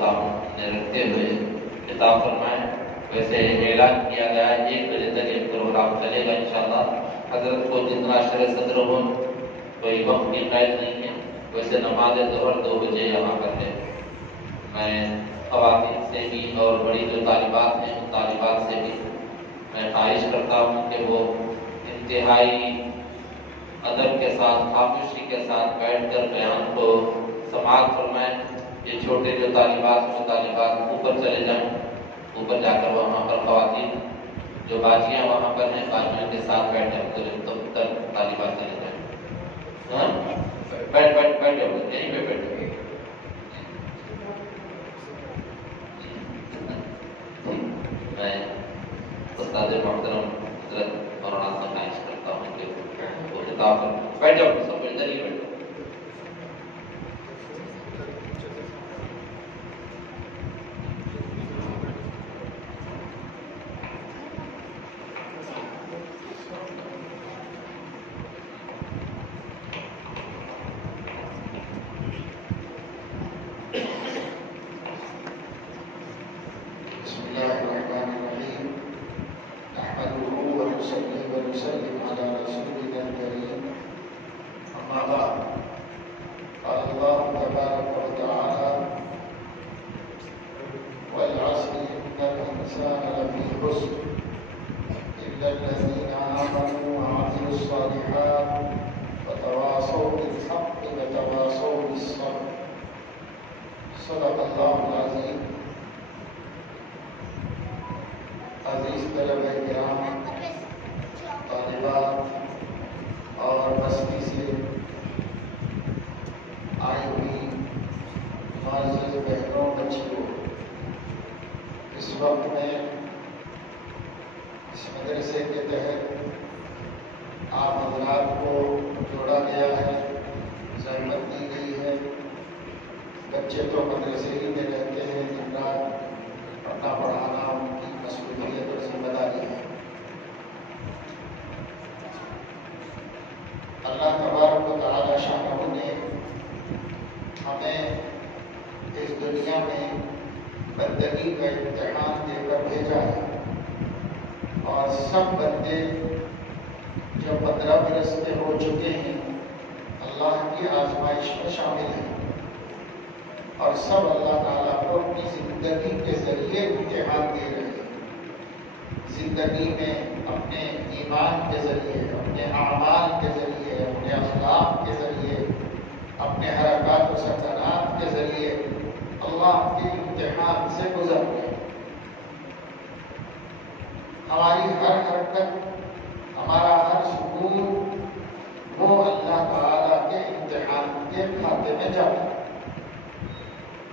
سامنے رکھتے ہوئے خطاب فرمائیں۔ ویسے اعلان کیا گیا ہے 1 بجے تک یہ پروگرام چلے گا انشاءاللہ۔ حضرت کو جتنا شرح صدر ہو، کوئی وقت کی قید نہیں ہے۔ ویسے نماز ظہر 2 بجے یہاں پر ہے۔ میں خواتین سے بھی اور بڑی جو طالبات ہیں ان طالبات سے بھی میں خواہش کرتا ہوں کہ وہ انتہائی ادب کے ساتھ، خاموشی کے ساتھ بیٹھ کر بیان کو سماعت فرمائیں۔ یہ چھوٹے جو طالبات ہیں وہ طالبات اوپر چلے جائیں، اوپر جا کر وہاں پر خواتین جو باجیاں وہاں پر ہیں باجیوں کے ساتھ بیٹھ کر طالبات چلے جائیں۔ ہاں بیٹھ جاؤ، یہیں پہ بیٹھو۔ میں استاد محترم حضرت مولانا سے خواہش کرتا ہوں کہ وہ خطاب بیٹھ جاؤ، سب ادھر ہی بیٹھو۔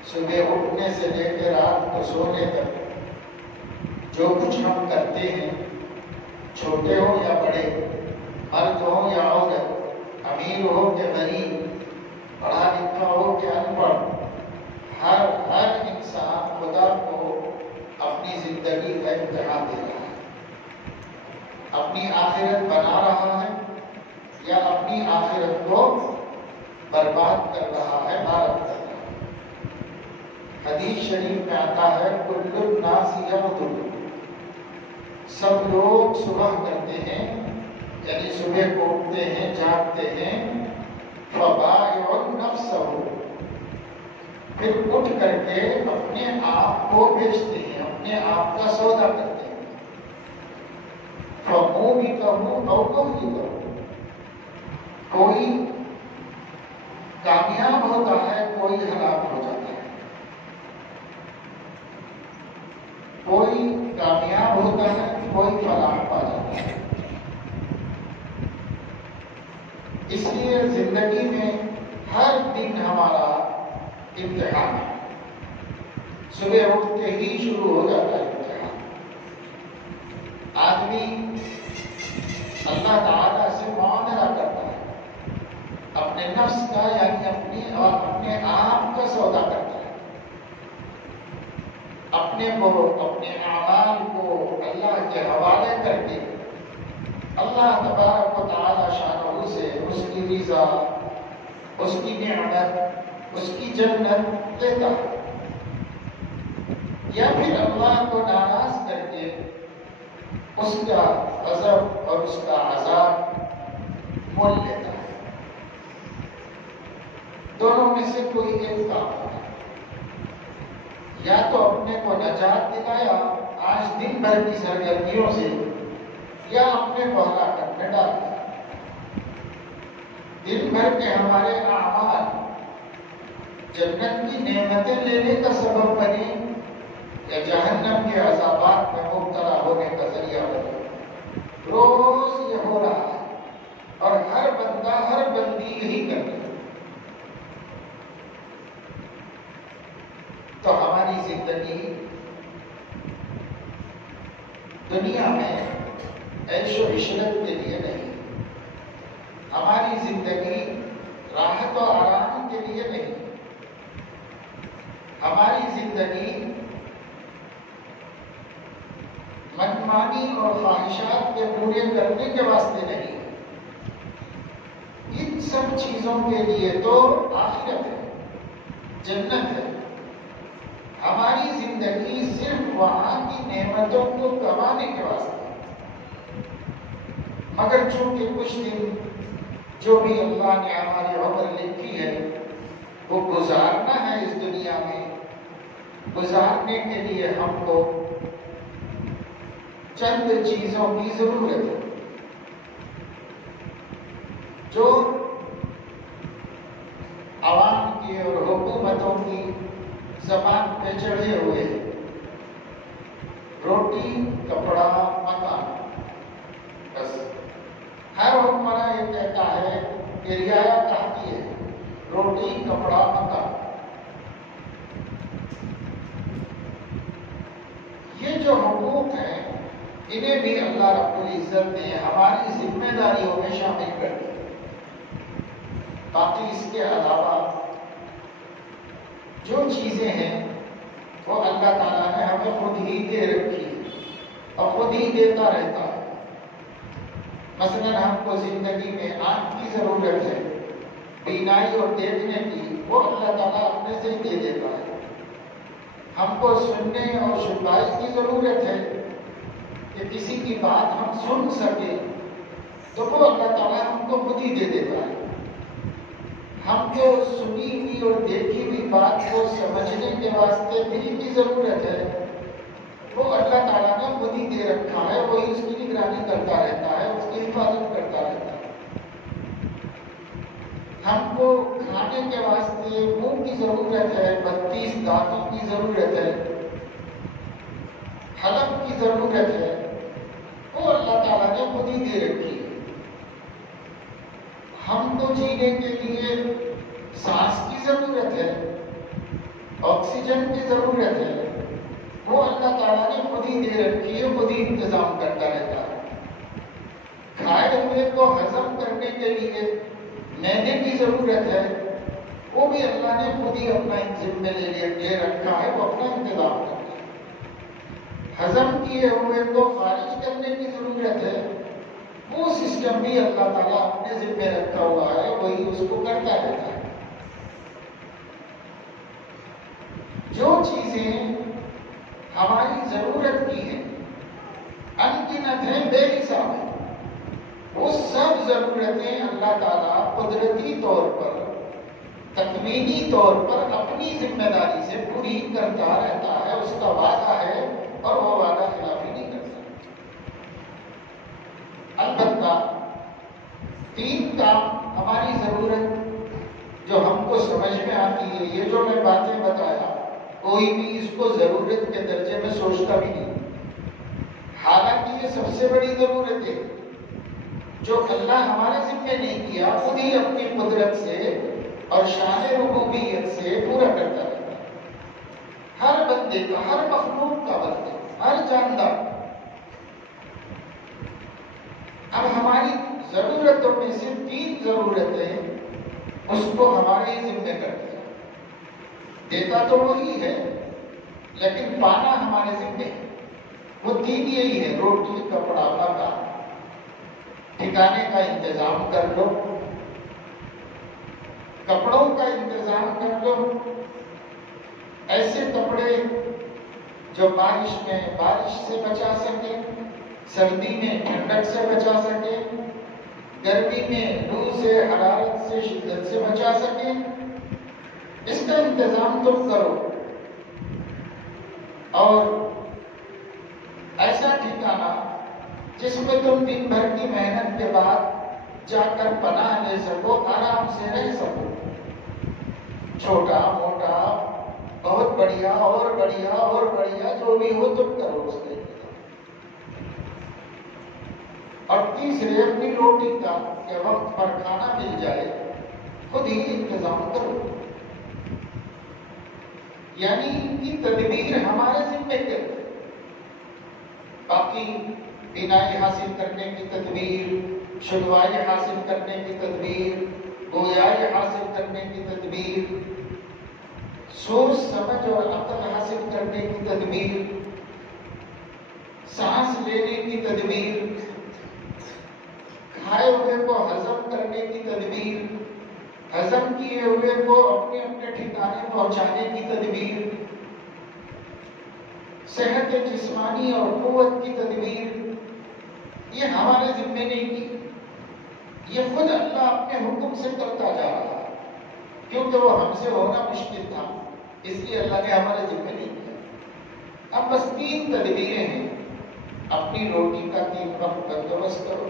صبح اٹھنے سے لے کے رات کو سونے تک جو کچھ ہم کرتے ہیں، چھوٹے ہو یا بڑے، مرد ہو یا عورت، امیر ہو کہ غریب، پڑھا لکھا ہو کہ ان پڑھ، ہر انسان خدا کو اپنی زندگی کا امتحان دے رہا ہے۔ اپنی آخرت بنا رہا ہے یا اپنی آخرت کو برباد کر رہا ہے، غارت کر رہا ہے۔ حدیث شریف میں آتا ہے کل الناس یغدو، سب لوگ صبح کرتے ہیں، یعنی صبح کو اٹھتے ہیں، جاگتے ہیں، فبائع نفسہ، پھر اٹھ کر کے اپنے آپ کو بیچتے ہیں، اپنے آپ کا سودا کرتے ہیں، فموبقہ او مہلکہ، کوئی کامیاب ہوتا ہے، کوئی ہلاک ہو جاتا ہے، کوئی کامیاب ہوتا ہے، کوئی فلاح پا جاتا ہے۔ اس لیے زندگی میں ہر دن ہمارا امتحان ہے، صبح اٹھ کے ہی شروع ہو جاتا ہے امتحان۔ آدمی اللہ تعالیٰ سے معاملہ کرتا ہے، اپنے نفس کا یعنی اپنے آپ کا سودا کرتا ہے، اپنے اعمال کو اللہ کے حوالے کر کے اللہ تبارک و تعالی شانہ سے اس کی رضا، اس کی نعمت، اس کی جنت لیتا ہے۔ یا پھر اللہ کو ناراض کر کے اس کا غضب اور اس کا عذاب مول لیتا ہے۔ دونوں میں سے کوئی ایک کام ہوتا ہے، یا تو اپنے کو نجات دلایا آج دن بھر کی سرگرمیوں سے، یا اپنے کو ہلاکت میں ڈال دیا۔ دن بھر کے ہمارے اعمال جنت کی نعمتیں لینے کا سبب بنے یا جہنم کے عذابات میں مبتلا ہونے کا ذریعہ بنے۔ روز یہ ہو رہا ہے اور ہر بندہ ہر بندی یہی کر رہی ہے۔ تو ہماری زندگی دنیا میں عیش و عشرت کے لیے نہیں، ہماری زندگی راحت و آرام کے لیے نہیں، ہماری زندگی منمانی اور خواہشات کے پورے کرنے کے واسطے نہیں۔ ان سب چیزوں کے لیے تو آخرت ہے، جنت ہے۔ ہماری زندگی صرف وہاں کی نعمتوں کو کمانے کے واسطے ہے۔ مگر چونکہ کچھ دن جو بھی اللہ نے ہماری عمر لکھی ہے وہ گزارنا ہے اس دنیا میں، گزارنے کے لیے ہم کو چند چیزوں کی ضرورت ہے جو عوام کی اور حکومتوں کی زبان پہ چڑھے ہوئے ہیں۔ روٹی، کپڑا، مکان، بس ہر حکمراں یہ کہتا ہے کہ رعایا کہتی ہے روٹی، کپڑا، مکان۔ یہ جو حقوق ہیں انہیں بھی اللہ رب العزت نے ہماری ذمہ داریوں میں شامل کر دیا۔ باقی اس کے علاوہ جو چیزیں ہیں وہ اللہ تعالیٰ نے ہمیں خود ہی دے رکھی ہے اور خود ہی دیتا رہتا ہے۔ مثلا ہم کو زندگی میں آنکھ کی ضرورت ہے، بینائی اور دیکھنے کی، وہ اللہ تعالیٰ اپنے سے دے دیتا ہے۔ ہم کو سننے اور شنوائی کی ضرورت ہے کہ کسی کی بات ہم سن سکیں، تو وہ اللہ تعالیٰ ہم کو خود ہی دے دیتا ہے۔ ہم کو سنی ہوئی اور دیکھی ہوئی بات کو سمجھنے کے واسطے دل کی ضرورت ہے، وہ اللہ تعالیٰ نے خود ہی دے رکھا ہے، وہی اس کی نگرانی کرتا رہتا ہے، اس کی حفاظت کرتا رہتا ہے۔ ہم کو کھانے کے واسطے منہ کی ضرورت ہے، 32 دانتوں کی ضرورت ہے، حلق کی ضرورت ہے، وہ اللہ تعالیٰ نے خود ہی دے رکھی ہے۔ ہم کو جینے کے لیے سانس کی ضرورت ہے، آکسیجن کی ضرورت ہے، وہ اللہ تعالیٰ نے خود ہی دے رکھی ہے، خود ہی انتظام کرتا رہتا ہے۔ کھائے ہوئے کو ہضم کرنے کے لیے معدے کی ضرورت ہے، وہ بھی اللہ نے خود ہی اپنا ذمہ لے رکھا ہے، وہ اپنا انتظام کرتا ہے۔ ہضم کیے ہوئے کو خارج کرنے کی ضرورت ہے، وہ سسٹم بھی اللہ تعالیٰ اپنے ذمہ رکھا ہوا ہے، وہی اس کو کرتا رہتا ہے۔ جو چیزیں ہماری ضرورت کی ہیں انگنت ہیں، بے حساب ہیں، وہ سب ضرورتیں اللہ تعالیٰ قدرتی طور پر، تکوینی طور پر اپنی ذمہ داری سے پوری کرتا رہتا ہے۔ اس کا وعدہ ہے اور وہ وعدہ خلافی نہیں کرتا۔ البتہ 3 کام ہماری ضرورت جو ہم کو سمجھ میں آتی ہے، یہ جو میں باتیں بتایا، کوئی بھی اس کو ضرورت کے درجے میں سوچتا بھی نہیں، حالانکہ یہ سب سے بڑی ضرورت ہے جو اللہ ہمارے ذمہ نہیں کیا، خود ہی اپنی قدرت سے اور شان ربوبیت سے پورا کرتا رہتا ہے۔ ہر بندے کا، ہر مخلوق کا بندے، ہر جاندار۔ اب ہماری ضرورتوں میں سے 3 ضرورتیں اس کو ہمارے ہی ذمہ کر دیا۔ دیتا تو وہی ہے لیکن پانا ہمارے ذمہ ہے۔ وہ 3 یہی ہے: روٹی، کپڑا، مکان۔ ٹھکانے کا انتظام کر لو، کپڑوں کا انتظام کر لو، ایسے کپڑے جو بارش میں بارش سے بچا سکے، سردی میں ٹھنڈک سے بچا سکے، گرمی میں لو سے، حرارت سے، شدت سے بچا سکے، اس کا انتظام تم کرو۔ اور ایسا ٹھکانہ جس میں تم دن بھر کی محنت کے بعد جا کر پناہ لے سکو، آرام سے رہ سکو۔ چھوٹا موٹا بہت بڑھیا اور بڑھیا اور بڑھیا جو بھی ہو تم کرو اس کے لیے۔ اور تیسرے، اپنی روٹی کا کہ وقت پر کھانا مل جائے خود ہی انتظام کرو۔ یعنی ان کی تدبیر ہمارے ذمے کے، باقی بینائی حاصل کرنے کی تدبیر، شنوائی حاصل کرنے کی تدبیر، گویائی حاصل کرنے کی تدبیر، سوچ سمجھ اور عقل حاصل کرنے کی تدبیر، سانس لینے کی تدبیر، کھائے ہوئے کو ہضم کرنے کی تدبیر، ہضم کیے ہوئے کو اپنے اپنے ٹھکانے پہنچانے کی تدبیر، صحت جسمانی اور قوت کی تدبیر، یہ ہمارے ذمے نہیں کی، یہ خود اللہ اپنے حکم سے کرتا جا رہا ہے، کیونکہ وہ ہم سے ہونا مشکل تھا، اس لیے اللہ نے ہمارے ذمے نہیں کیا۔ اب بس 3 تدبیریں ہیں، اپنی روٹی کا 3 وقت بندوبست کرو،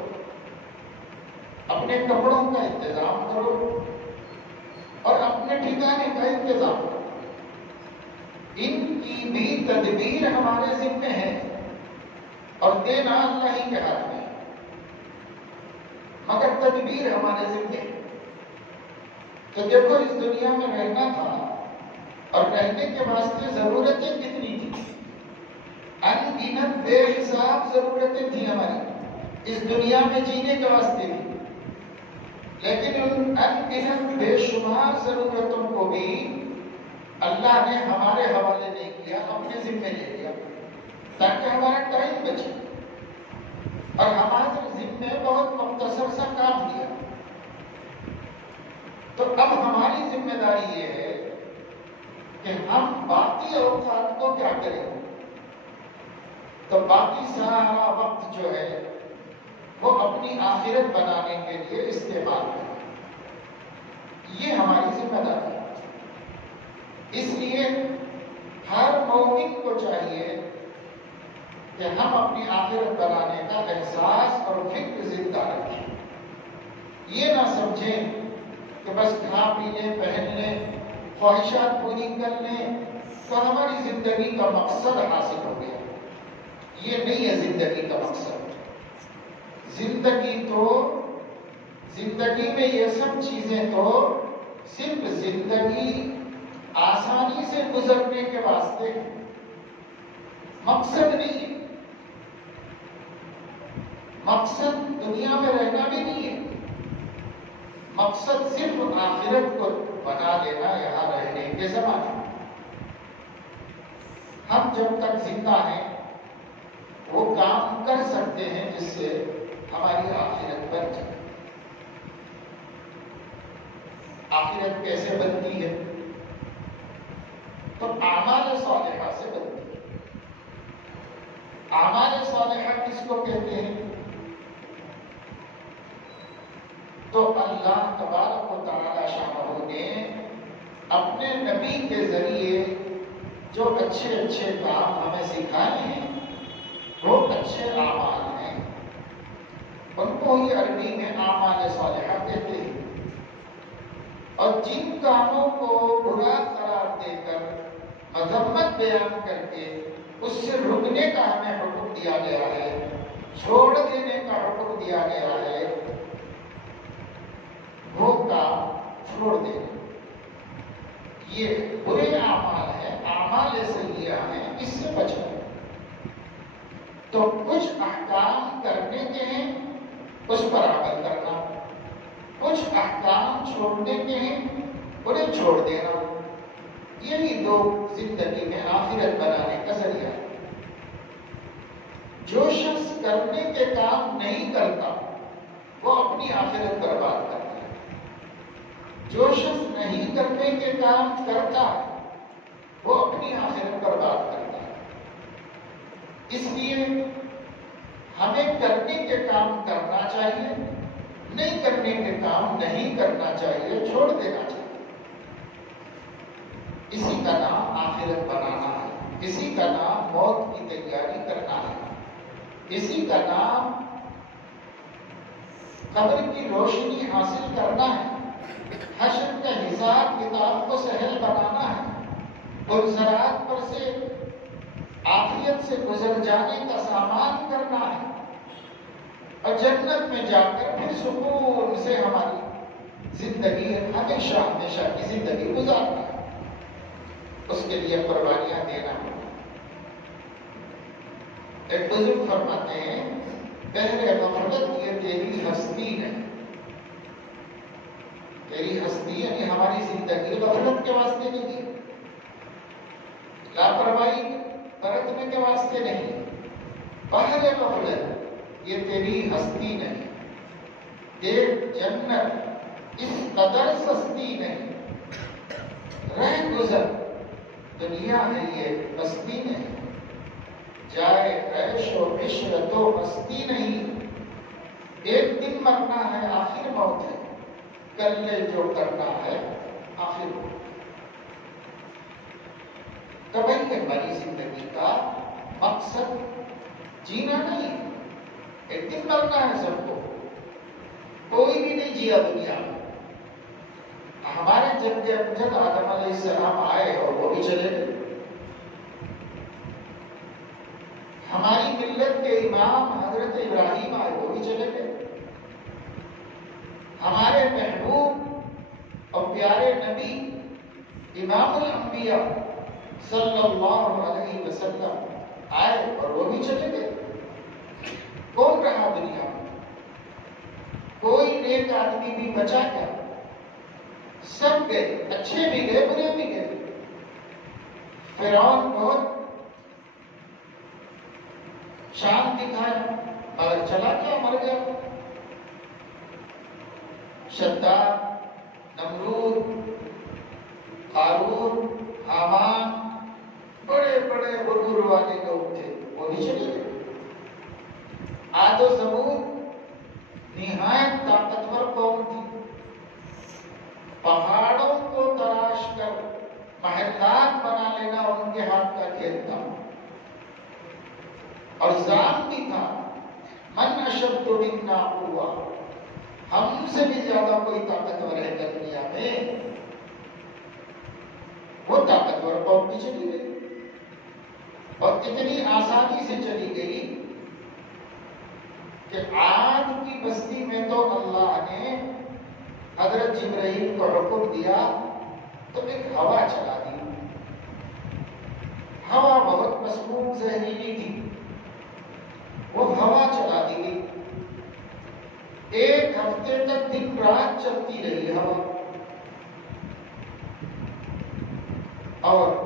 اپنے کپڑوں کا انتظام کرو اور اپنے ٹھکانے کا انتظام کرو۔ ان کی بھی تدبیر ہمارے ذمے ہے اور دینا اللہ ہی کے ہاتھ میں، مگر تدبیر ہمارے ذمے۔ تو دیکھو اس دنیا میں رہنا تھا اور رہنے کے واسطے ضرورتیں کتنی تھیں، ان گنت بے حساب ضرورتیں تھیں ہماری اس دنیا میں جینے کے واسطے بھی، لیکن ان ان گنت بے شمار ضرورتوں کو بھی اللہ نے ہمارے حوالے نہیں کیا، اپنے ذمے لے لیا تاکہ ہمارا ٹائم بچے، اور ہمارے ذمے بہت مختصر سا کام دیا۔ تو اب ہماری ذمہ داری یہ ہے کہ ہم باقی اوقات کو کیا کریں، تو باقی سارا وقت جو ہے وہ اپنی آخرت بنانے کے لیے استعمال کریں، یہ ہماری ذمہ داری ہے۔ اس لیے ہر مومن کو چاہیے کہ ہم اپنی آخرت بنانے کا احساس اور فکر زندہ رکھیں، یہ نہ سمجھیں کہ بس کھا پی لیں، پہن لیں، خواہشات پوری کر لیں تو ہماری زندگی کا مقصد حاصل ہو گیا، یہ نہیں ہے زندگی کا مقصد۔ زندگی میں یہ سب چیزیں تو صرف زندگی آسانی سے گزرنے کے واسطے مقصد نہیں ہے، مقصد دنیا میں رہنا بھی نہیں ہے، مقصد صرف آخرت کو بنا لینا یہاں رہنے کے زمانے میں۔ ہم جب تک زندہ ہیں وہ کام کر سکتے ہیں جس سے ہماری آخرت بن جائے۔ آخرت کیسے بنتی ہے؟ تو اعمال صالحہ سے بنتی ہے۔ اعمال صالحہ کس کو کہتے ہیں؟ تو اللہ تبارک و تعالی شانہ نے اپنے نبی کے ذریعے جو اچھے اچھے کام ہمیں سکھائے ہیں وہ اچھے اعمال ہیں، ان کو ہی عربی میں اعمال صالحہ کہتے ہیں۔ اور جن کاموں کو برا قرار دے کر، مذمت بیان کر کے اس سے رکنے کا ہمیں حکم دیا گیا ہے، چھوڑ دینے کا حکم دیا گیا ہے، وہ کام چھوڑ دینا، یہ برے اعمال ہیں، اعمال سیئہ ہیں، اس سے بچنا۔ تو کچھ احکام کرنے کے ہیں، اس پر عمل کرنا، کچھ احکام چھوڑنے کے ہیں، انہیں چھوڑ دینا، یہی دو زندگی میں آخرت بنانے کا ذریعہ ہے۔ جو شخص کرنے کے کام نہیں کرتا وہ اپنی آخرت برباد کرتا ہے، جو شخص نہیں کرنے کے کام کرتا وہ اپنی آخرت برباد کرتا ہے۔ اس لیے ہمیں کرنے کے کام کرنا چاہیے، نہیں کرنے کے کام نہیں کرنا چاہیے، چھوڑ دینا چاہیے۔ اسی کا نام آخرت بنانا ہے، اسی کا نام موت کی تیاری کرنا ہے، اسی کا نام قبر کی روشنی حاصل کرنا ہے، حشر کا حساب کتاب کو سہل بنانا ہے، اور زراعت پر سے عافیت سے گزر جانے کا سامان کرنا ہے، اور جنت میں جا کر پھر سکون سے ہماری زندگی ہمیشہ ہمیشہ کی زندگی گزارنا ہے، اس کے لیے قربانیاں دینا ہے۔ ایک بزرگ فرماتے ہیں پہلے غفلت یہ تیری ہستی ہے، تیری ہستی یعنی ہماری زندگی غفلت کے واسطے نہیں دی، لاپرواہی برتنے کے واسطے نہیں، پہلے غفلت یہ تیری ہستی نہیں، دیکھ جنت اس قدر سستی نہیں، رہ گزر دنیا ہے یہ بستی نہیں، جائے عیش و عشرت و مستی نہیں، ایک دن مرنا ہے آخر موت ہے، کر لے جو کرنا ہے آخر موت۔ کبھی ہماری زندگی کا مقصد جینا نہیں، ایک دن مرنا ہے سب کو، کوئی بھی نہیں جیا دنیا میں۔ ہمارے جد امجد آدم علیہ السلام آئے اور وہ بھی چلے گئے، ہماری ملت کے امام حضرت ابراہیم آئے وہ بھی چلے گئے، ہمارے محبوب اور پیارے نبی امام الانبیاء صلی اللہ علیہ وسلم آئے اور وہ بھی چلے گئے۔ کون رہا دنیا میں؟ کوئی نیک آدمی بھی بچا کیا؟ سب گئے، اچھے بھی گئے برے بھی گئے۔ فرعون بہت شان دکھایا مگر چلا کیا، مر گیا۔ شداد، نمرود، قارون، حامان، بڑے بڑے غرور والے لوگ تھے وہ بھی چلے گئے۔ عاد و ثمود نہایت طاقتور قوم تھی، پہاڑوں کو تراش کر محلات بنا لینا ان کے ہاتھ کا کھیل تھا، اور زام بھی تھا من اشد منا قوہ، ہم سے بھی زیادہ کوئی طاقتور ہے دنیا میں، وہ طاقتور قوم بھی چلی گئی، اور اتنی آسانی سے چلی گئی کہ عاد کی بستی میں تو اللہ نے حضرت جبرائیل کو حکم دیا تو ایک ہوا چلا دی، ہوا بہت مسموم زہریلی تھی، وہ ہوا چلا دی گئی، ایک ہفتے تک دن رات چلتی رہی ہوا، اور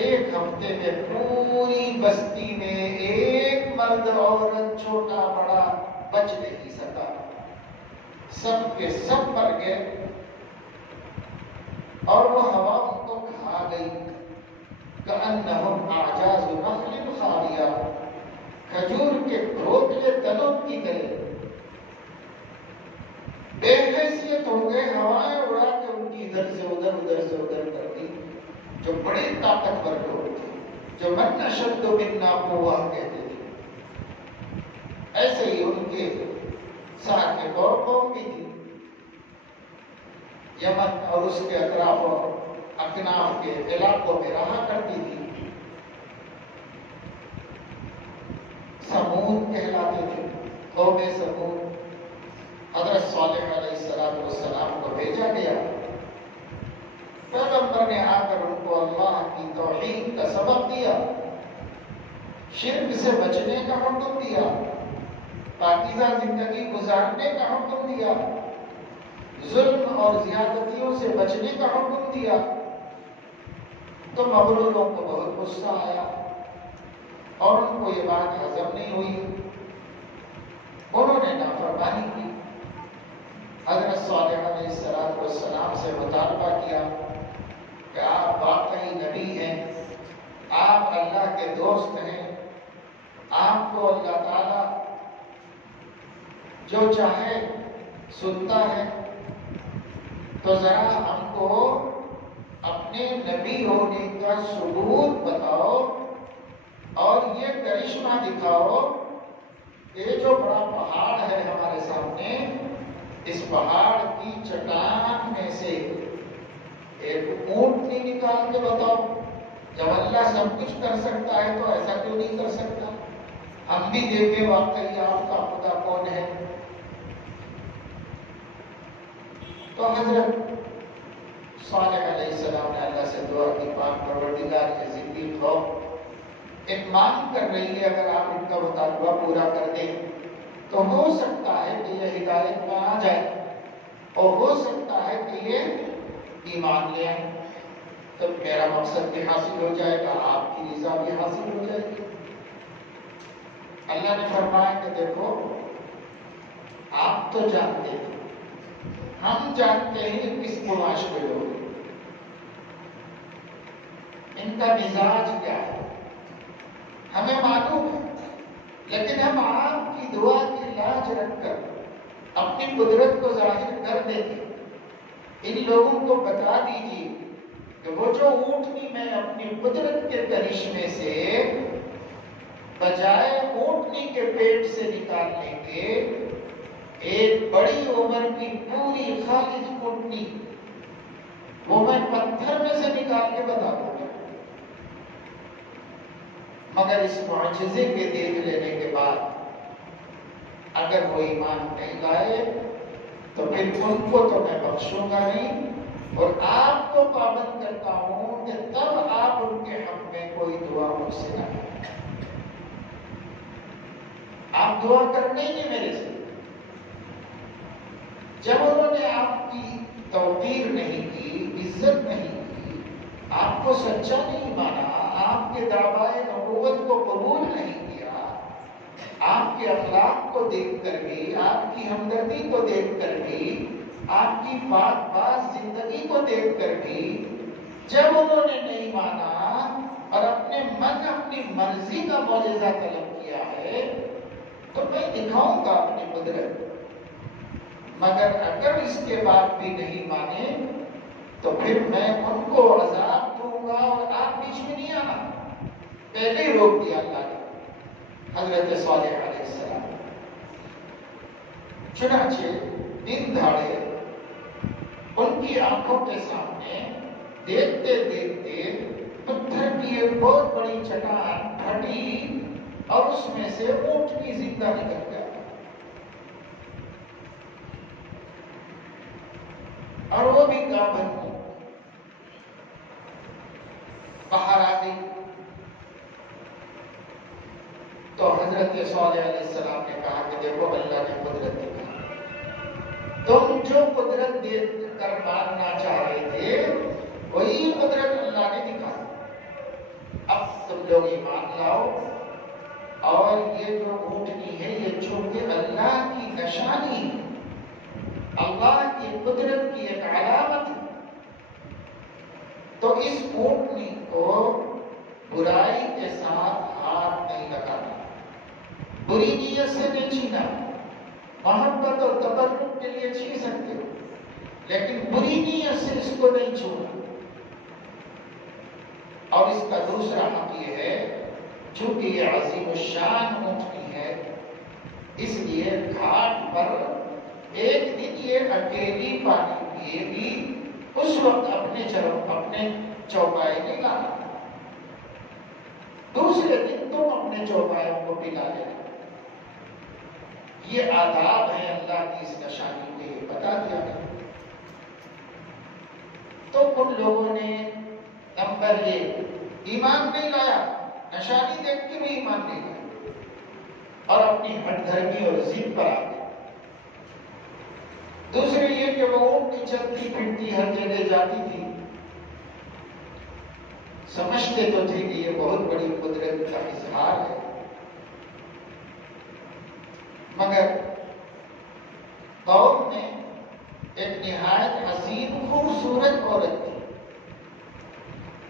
ایک ہفتے میں پوری بستی میں ایک مرد عورت چھوٹا بڑا بچ نہیں سکا، سب کے سب مر گئے، اور وہ ہوا ان کو کھا گئی، کأنہم اعجاز نخل خاویہ، کھجور کے کھوکھلے تنوں کی طرح بے حیثیت ہو گئے، ہوائیں اڑا کے ان کی ادھر سے ادھر ادھر سے ادھر کر دی، جو بڑے طاقتور لوگ تھے، جو من اشد منا قوہ کہتے تھے، ایسے ہی ان کے ساتھ ایک اور قوم بھی تھی، یمن اور اس کے اطراف اور اکناف کے علاقوں میں رہا کرتی تھی، سمود کہلاتے تھے، قوم سمود۔ حضرت صالح علیہ السلام کو بھیجا گیا، پیغمبر نے آ کر ان کو اللہ کی توحید کا سبق دیا، شرک سے بچنے کا حکم دیا، پاکیزہ زندگی گزارنے کا حکم دیا، ظلم اور زیادتیوں سے بچنے کا حکم دیا، تو مغروروں کو بہت غصہ آیا اور ان کو یہ بات ہضم نہیں ہوئی، انہوں نے نافرمانی کی، حضرت صالح علیہ السلام سے مطالبہ کیا کہ آپ واقعی نبی ہیں، آپ اللہ اللہ کے دوست ہیں، آپ کو اللہ تعالیٰ جو چاہے سنتا ہے، تو ذرا ہم کو اپنے نبی ہونے کا ثبوت بتاؤ اور یہ کرشمہ دکھاؤ۔ یہ جو بڑا پہاڑ ہے ہمارے سامنے، اس پہاڑ کی چٹان میں سے ایک اونٹنی نکال کے بتاؤ۔ جب اللہ سب کچھ کر سکتا ہے تو ایسا کیوں نہیں کر سکتا؟ ہم بھی دیکھیں واقعی آپ کا خدا کون ہے۔ تو حضرت صالح علیہ السلام نے اللہ سے دعا کی، پاک پروردگار کے ذکری خوف ایک مانگ کر رہی ہے، اگر آپ ان کا مطالبہ پورا کر دیں تو ہو سکتا ہے کہ یہ ہدایت میں آ جائے اور ہو سکتا ہے کہ یہ ایمان لے آئے، تو میرا مقصد بھی حاصل ہو جائے گا، آپ کی رضا بھی حاصل ہو جائے گی۔ اللہ نے فرمایا کہ دیکھو، آپ تو جانتے ہیں، ہم جانتے ہیں کس قماش کے لوگ، ان کا مزاج کیا ہے، ہمیں معلوم ہے، لیکن ہم آپ کی دعا کی لاج رکھ کر اپنی قدرت کو ظاہر کر دیں گے۔ ان لوگوں کو بتا دیجیے کہ وہ جو اونٹنی میں اپنی قدرت کے کرشمے سے بجائے اونٹنی کے پیٹ سے نکالنے کے ایک بڑی عمر کی پوری خالص اونٹنی وہ میں پتھر میں سے نکال کے بتا دوں گا، مگر اس معجزے کے دیکھ لینے کے بعد اگر وہ ایمان نہیں لائے تو پھر ان کو تو میں بخشوں گا نہیں، اور آپ کو پابند کرتا ہوں کہ تب آپ ان کے حق میں کوئی دعا مجھ سے نہ کریں۔ آپ دعا کرنے ہی میرے سے، جب انہوں نے آپ کی توقیر نہیں کی، عزت نہیں کی، آپ کو سچا نہیں مانا، آپ کے دعوی نبوت کو قبول نہیں کیا، آپ کے اخلاق کو دیکھ کر بھی، آپ کی ہمدردی کو دیکھ کر بھی، آپ کی پاک باز زندگی کو دیکھ کر بھی جب انہوں نے نہیں مانا اور اپنے من اپنی مرضی کا معجزہ طلب کیا ہے، تو میں دکھاؤں گا اپنی قدرت، مگر اگر اس کے بعد بھی نہیں مانے تو پھر میں ان کو عذاب دوں گا اور آپ بیچ میں نہیں آنا۔ پہلے ہی روک دیا اللہ نے حضرت صالح علیہ السلام۔ چنانچہ دن دھاڑے ان کی آنکھوں کے سامنے دیکھتے دیکھتے پتھر کی ایک بہت بڑی چٹان پھٹی اور اس میں سے اونٹنی زندہ نکل گیا، اور وہ بھی گابن باہر آ گئی۔ تو حضرت صالح علیہ السلام نے کہا کہ دیکھو، اللہ نے قدرت دکھا، تم جو قدرت دیکھ کر ماننا چاہ رہے تھے وہی قدرت اللہ نے دکھائی، اب تم لوگ ایمان لاؤ، اور یہ جو اونٹنی ہے یہ چونکہ اللہ کی نشانی ہے، اللہ کی قدرت کی ایک علامت ہے، تو اس اونٹنی کو برائی کے ساتھ ہاتھ نہیں لگانا، بری نیت سے نہیں چھینا، محبت اور تبرک کے لیے چھین سکتے ہو لیکن بری نیت سے اس کو نہیں چھوڑنا۔ اور اس کا دوسرا حق یہ ہے، چونکہ یہ عظیم الشان اونٹنی ہے، اس لیے گھاٹ پر ایک دن یہ اکیلی پانی پیے گی، اس وقت اپنے چوپائے نہیں لانا، دوسرے دن تم اپنے چوپایوں کو پلا لینا۔ یہ آداب ہے اللہ کی اس نشانی کے بتا دیا ہے۔ تو ان لوگوں نے نمبر ایک ایمان نہیں لایا، نشانی دیکھ کے بھی ایمان نہیں لایا اور اپنی ہٹ دھرمی اور ضد پر آ گئے۔ دوسرے یہ کہ وہ اونٹنی چلتی پھرتی ہر جگہ جاتی تھی، سمجھتے تو تھے کہ یہ بہت بڑی قدرت کا اظہار ہے، مگر قوم میں ایک نہایت حسین خوبصورت عورت تھی،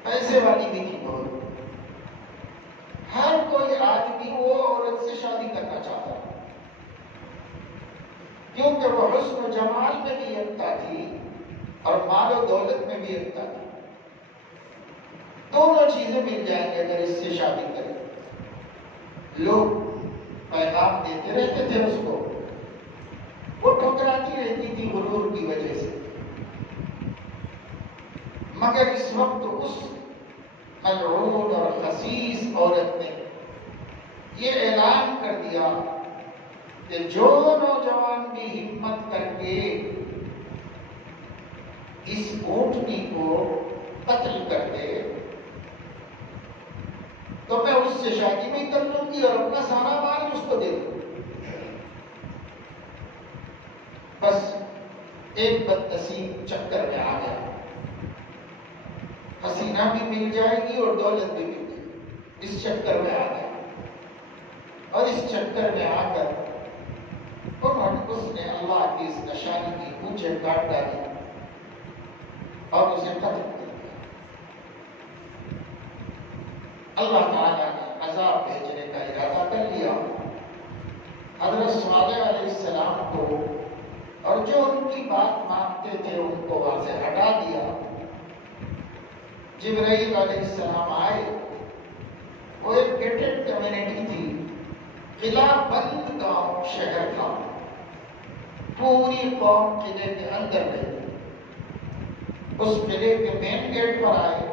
پیسے والی بھی تھی بہت، کیونکہ وہ حسن و جمال میں بھی یکتا تھی اور مال و دولت میں بھی یکتا تھی. دونوں چیزیں مل جائیں گے اگر اس سے شادی کریں. لوگ پیغام دیتے رہتے تھے اس کو، وہ ٹھکراتی رہتی تھی غرور کی وجہ سے. مگر اس وقت اس ملعون اور خسیس عورت نے یہ اعلان کر دیا کہ جو نوجوان بھی ہمت کر کے اس اونٹنی کو قتل کر دے تو میں اس سے شادی بھی کر لوں گی اور اپنا سارا مال اس کو دے دوں. بس ایک بد نصیب چکر میں آ گیا. حسینہ بھی مل جائے گی اور دولت بھی مل جائے گی، اس چکر میں آ گیا. اور اس چکر میں آ کر اس نے اللہ کی اس نشانی کی پونچھیں کاٹ ڈالی اور اسے قتل کر دیا. اللہ تعالیٰ نے عذاب بھیجنے کا ارادہ کر لیا. حضرت صالح علیہ السلام کو اور جو ان کی بات مانتے تھے ان کو وہاں سے ہٹا دیا. جبرائیل علیہ السلام آئے. وہ ایک گیٹڈ کمیونٹی تھی، قلعہ بند گاؤں شہر تھا. پوری قوم قلعے کے اندر رہی. اس قلعے کے مین گیٹ پر آئے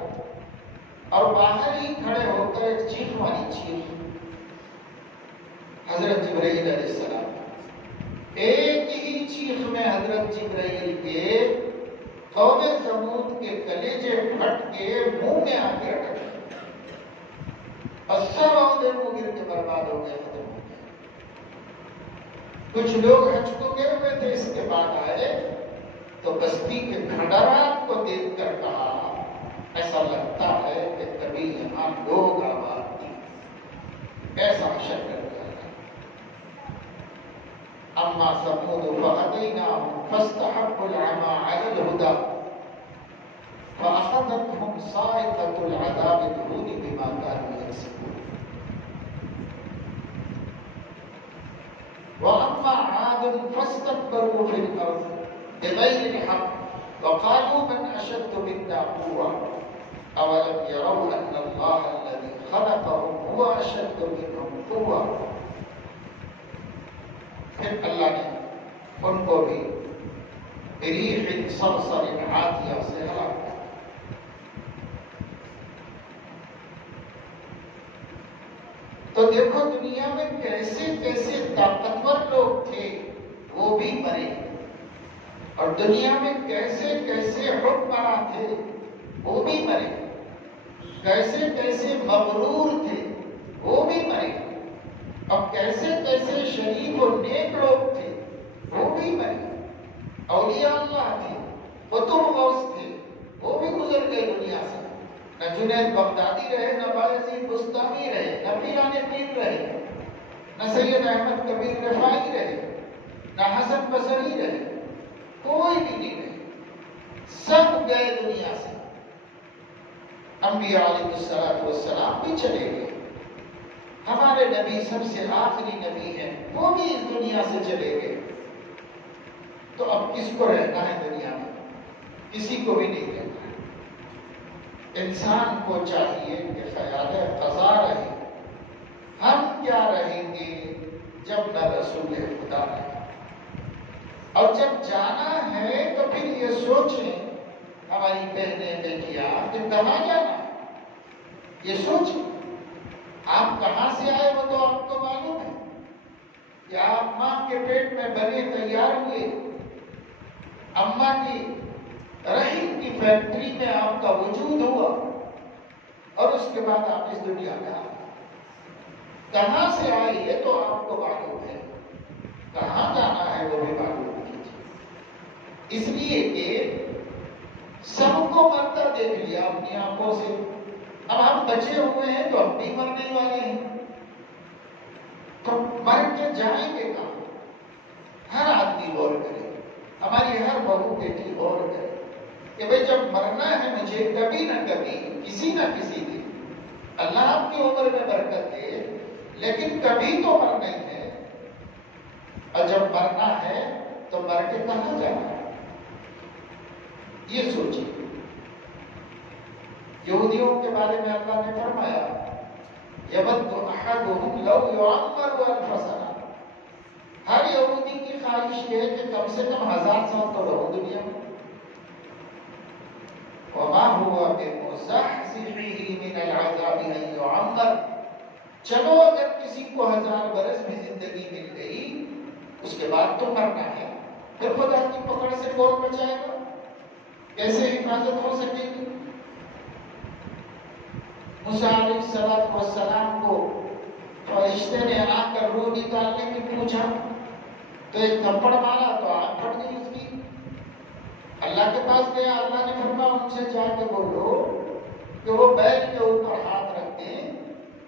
اور باہر ہی کھڑے ہو کر ایک چیخ ماری چیخ. حضرت جبرائیل علیہ السلام ایک ہی چیخ میں حضرت جبرائیل کے قوم ثمود کے کلیجے پھٹ کے منہ میں آ کے اٹک گئے اور سب عہدے منہ گر کے برباد ہو گئے. کچھ لوگ حج کو گئے ہوئے تھے، اس کے بعد آئے تو بستی کے کھنڈرات کو دیکھ کر کہا ایسا لگتا ہے کہ کبھی یہاں لوگ آباد تھے. ایسا شکر اما ثمود فهديناهم فاستحبوا العمى على الهدى فأخذتهم صاعقة العذاب الهون بما كانوا يكسبون. وأما عاد فاستكبروا في الأرض بغير الحق وقالوا من أشد منا قوة أولم يروا أن الله الذي خلقهم هو أشد منهم قوة. پھر اللہ نے ان کو بھی ریح صرصر عاتیہ سے ہلاک کیا. تو دیکھو دنیا میں کیسے کیسے طاقتور لوگ تھے وہ بھی مرے، اور دنیا میں کیسے کیسے حکمراں تھے وہ بھی مرے، کیسے کیسے مغرور تھے وہ بھی مرے، اور کیسے کیسے شریف و نیک لوگ تھے وہ بھی مرے. اولیاء اللہ تھے، قطب غوث تھے، وہ بھی گزر گئے دنیا سے. نہ جنید بغدادی رہے، نہ بایزید بستامی رہے، نہ پیران پیر رہے، نہ سید احمد کبیر رفاعی رہے، نہ حسن بصری رہے، کوئی بھی نہیں رہے، سب گئے دنیا سے. انبیاء علیہ السلام بھی چلے گئے. ہمارے نبی سب سے آخری نبی ہیں، وہ بھی اس دنیا سے چلے گئے. تو اب کس کو رہنا ہے دنیا میں؟ کسی کو بھی نہیں رہنا ہے. انسان کو چاہیے کہ خیال قضا رہے. ہم کیا رہیں گے جب نہ رسول خدا رہے؟ اور جب جانا ہے تو پھر یہ سوچیں ہماری بہنیں بیٹیاں کہ کہاں جانا، یہ سوچیں. آپ کہاں سے آئے وہ تو آپ کو معلوم ہے کہ آپ ماں کے پیٹ میں بنے تیار ہوئے، اماں کی رحم کی فیکٹری میں آپ کا وجود ہوا اور اس کے بعد آپ اس دنیا میں آئے. کہاں سے آئے یہ تو آپ کو معلوم ہے، کہاں جانا ہے وہ بھی معلوم کیجیے. اس لیے کہ سب کو مرتا دیکھ لیا اپنی آنکھوں سے. اب ہم بچے ہوئے ہیں تو ہم بھی مرنے والے ہیں، تو مر کے جائیں گے کہاں؟ ہر آدمی غور کرے، ہماری ہر بہو بیٹی غور کرے کہ بھئی جب مرنا ہے مجھے کبھی نہ کبھی کسی نہ کسی دن، اللہ آپ کی عمر میں برکت دے لیکن کبھی تو مرنا ہی ہے. اور جب مرنا ہے تو مر کے کہاں جانا ہے؟ یہ سوچیے. یہودیوں کے بارے میں اللہ نے فرمایا یود احدہم لو یعمر الف سنہ. ہر یہودی کی خواہش یہ ہے کہ کم سے کم 1000 سال تو رہو دنیا میں. وما هو بمزحزحه من العذاب ان يعمر. چلو اگر کسی کو 1000 برس بھی زندگی مل گئی اس کے بعد تو مرنا ہے، پھر خدا کی پکڑ سے کون بچائے گا؟ کیسے حفاظت ہو سکے گی؟ موسیٰ علیہ السلام کو فرشتے نے آ کر روح نکالنے کی پوچھا تو ایک تھپڑ مارا تو آنکھ پھٹ گئی اس کی. اللہ کے پاس گیا، اللہ نے فرمایا ان سے جا کے بولو کہ وہ بیل کے اوپر ہاتھ رکھ دیں،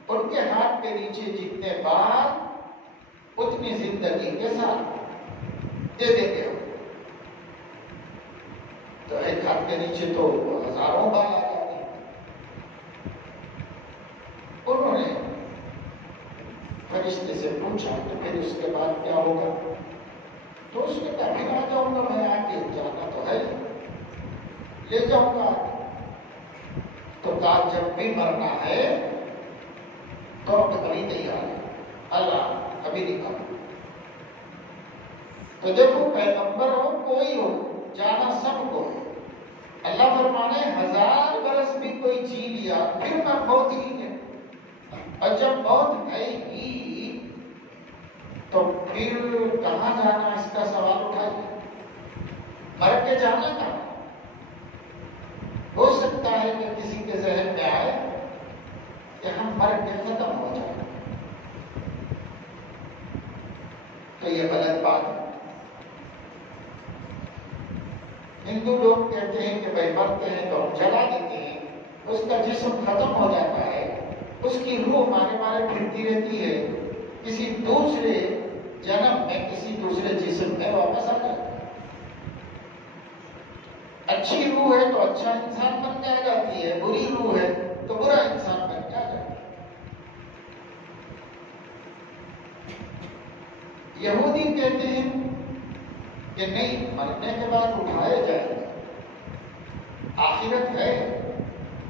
ان کے ہاتھ کے نیچے جتنے بار اتنی زندگی کے ساتھ دے دیں گے. تو ایک ہاتھ کے نیچے تو 1000 بار آ جاتے. انہوں نے فرشتے سے پوچھا تو پھر اس کے بعد کیا ہوگا؟ تو اس نے کہا پھر آ جاؤں گا میں، آ کے جانا تو ہے لے جاؤں گا. تو کہا جب بھی مرنا ہے تو ابھی نہیں آ رہا اللہ ابھی نہیں کہا. تو دیکھو پیغمبر ہو کوئی ہو جانا سب کو ہے. اللہ فرمانے 1000 برس بھی کوئی جی لیا پھر میں موت ہی ہے. اور جب موت ہے ہی تو پھر کہاں جانا اس کا سوال اٹھائیے. مر کے جانا کہاں؟ ہو سکتا ہے کہ کسی کے ذہن میں آئے کہ ہم مر کے ختم ہو جائیں، تو یہ غلط بات ہے. ہندو لوگ کہتے ہیں کہ بھائی مرتے ہیں تو ہم جلا دیتے ہیں، اس کا جسم ختم ہو جاتا ہے، اس کی روح مارے پھرتی رہتی ہے، کسی دوسرے جنم میں کسی دوسرے جسم میں واپس آ جاتا ہے. اچھی روح ہے تو اچھا انسان بن کے آ جاتی ہے، بری روح ہے تو برا انسان بن کے آ جاتا ہے. یہودی کہتے ہیں کہ نہیں، مرنے کے بعد اٹھائے جائیں گے، آخرت ہے،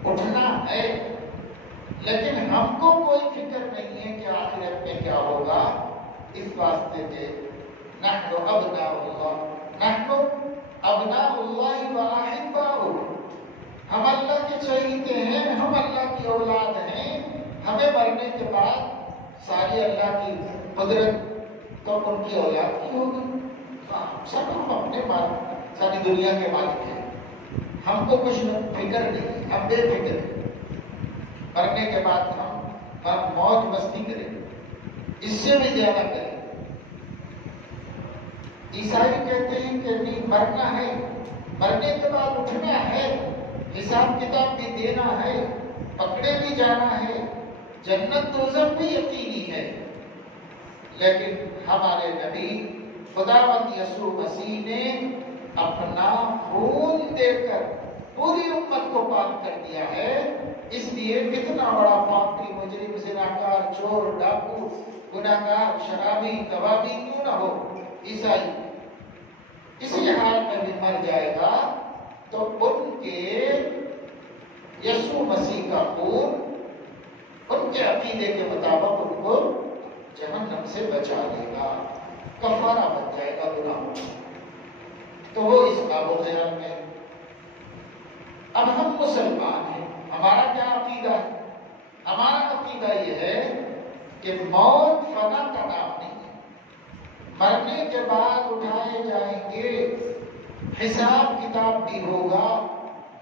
اٹھنا ہے، لیکن ہم کو کوئی فکر نہیں ہے کہ آخرت میں کیا ہوگا. اس واسطے کہ نحن ابناء اللہ واحباؤہ، ہم اللہ کے چہیتے ہیں، ہم اللہ کی اولاد ہیں. ہمیں مرنے کے بعد ساری اللہ کی قدرت تو ان کی اولاد کی ہوگی. سب ہم اپنے مالک، ساری دنیا کے مالک ہیں، ہم کو کچھ فکر نہیں، ہم بے فکر ہیں. مرنے کے بعد ہم موج مستی کریں، اس سے بھی زیادہ کریں. عیسائی کہتے ہیں کہ نہیں، مرنا ہے، مرنے کے بعد اٹھنا ہے، حساب کتاب بھی دینا ہے، پکڑے بھی جانا ہے، جنت دوزخ بھی یقینی ہے. لیکن ہمارے نبی خداوند یسوع مسیح نے اپنا خون دے کر پوری امت کو پاک کر دیا ہے. اس لیے کتنا بڑا پاپی، مجرم، زناکار، چور، ڈاکو، گناہگار، شرابی، کبابی کیوں نہ ہو، عیسائی اسی حال میں بھی مر جائے گا تو ان کے یسوع مسیح کا خون ان کے عقیدے کے مطابق ان کو جہنم سے بچا لے گا، کفارہ بن جائے گا گناہوں. تو وہ اس باب و خیال میں. اب ہم مسلمان ہیں، ہمارا کیا عقیدہ ہے؟ ہمارا عقیدہ یہ ہے کہ موت فنا کا نام نہیں ہے. مرنے کے بعد اٹھائے جائیں گے، حساب کتاب بھی ہوگا،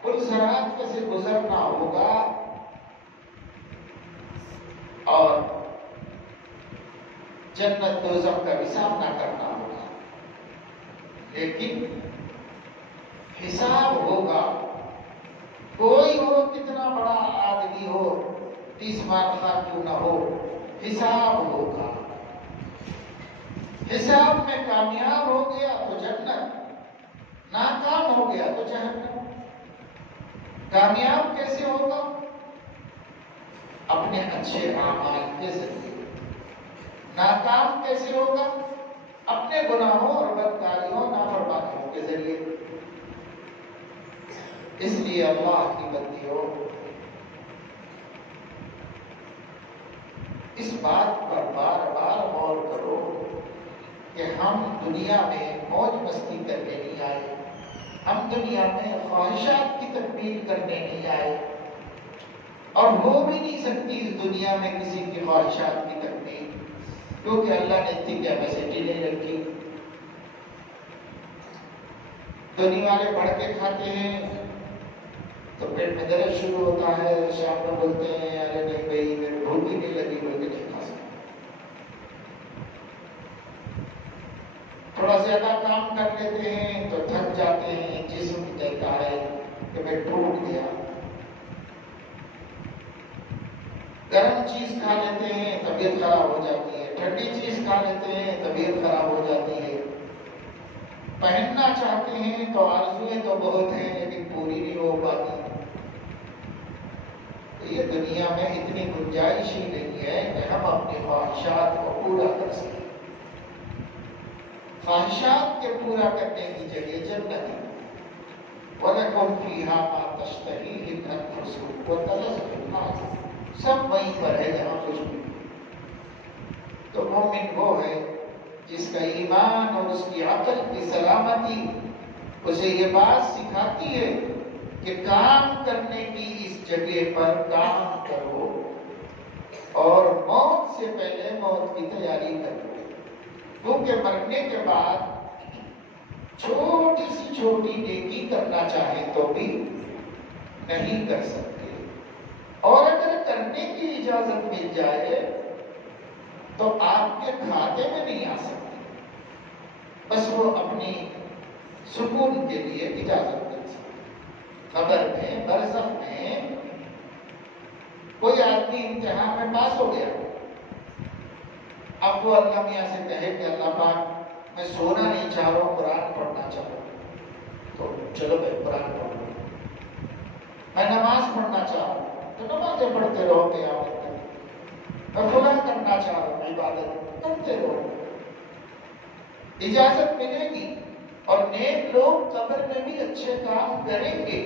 پل صراط میں سے گزرنا ہوگا اور جنت دوزخ کا بھی سامنا کرنا ہوگا. لیکن حساب ہوگا. کوئی ہو، کتنا بڑا آدمی ہو، 30 بار خواہ کیوں نہ ہو، حساب ہوگا. حساب میں کامیاب ہو گیا تو جنت، ناکام ہو گیا تو جہنم. کامیاب کیسے ہوگا؟ اپنے اچھے اعمال کے ذریعے. ناکام کیسے ہوگا؟ اپنے گناہوں اور بدکاریوں نافرمانیوں کے ذریعے. اس لیے اللہ کی بندیوں اس بات پر بار بار غور کرو کہ ہم دنیا میں موج مستی کرنے نہیں آئے، ہم دنیا میں خواہشات کی تکمیل کرنے نہیں آئے، اور ہو بھی نہیں سکتی اس دنیا میں کسی کی خواہشات کی تکمیل، کیونکہ اللہ نے اتنی کیپیسٹی نہیں رکھی. دنیا والے بڑھ کے کھاتے ہیں تو پیٹ میں درد شروع ہوتا ہے، شام میں بولتے ہیں ارے نہیں بھائی میرے بھوک ہی نہیں لگی، بول کے نہیں کھا سکتے. تھوڑا زیادہ کام کر لیتے ہیں تو تھک جاتے ہیں، جسم کہتا ہے کہ میں ٹوٹ گیا. گرم چیز کھا لیتے ہیں طبیعت خراب ہو جاتی ہے، ٹھنڈی چیز کھا لیتے ہیں طبیعت خراب ہو جاتی ہے. پہننا چاہتے ہیں تو آرزویں تو بہت ہیں لیکن پوری نہیں ہو پاتی. تو یہ دنیا میں اتنی گنجائش ہی نہیں ہے کہ ہم اپنی خواہشات کو پورا کر سکیں. خواہشات کے پورا کرنے کی جگہ جنت ہے. وَلَكُمْ فِيهَا مَا تَشْتَهِيهِ الْأَنفُسُ وَتَلَذُّ الْأَعْيُنُ. سب وہیں پر ہے جہاں کچھ بھی. تو مومن وہ ہے جس کا ایمان اور اس کی عقل کی سلامتی اسے یہ بات سکھاتی ہے کہ کام کرنے کی اس جگہ پر کام کرو اور موت سے پہلے موت کی تیاری کرو، کیونکہ مرنے کے بعد چھوٹی سی چھوٹی نیکی کرنا چاہے تو بھی نہیں کر سکتے، اور اگر کرنے کی اجازت مل جائے تو آپ کے کھاتے میں نہیں آ سکتے. بس وہ اپنی سکون کے لیے اجازت مل سکتی. قبر میں برزخ میں کوئی آدمی امتحان میں پاس ہو گیا، اب وہ اللہ میاں سے کہے کہ اللہ پاک میں سونا نہیں چاہ رہا ہوں، قرآن پڑھنا چاہ رہا ہوں، تو چلو میں قرآن پڑھ لوں. میں نماز پڑھنا چاہ رہا ہوں تو نمازیں پڑھتے رہو قیامت تک. میں خدا کرنا چاہ رہا ہوں، عبادت کرتے رہو، اجازت ملے گی. اور نیک لوگ قبر میں بھی اچھے کام کریں گے،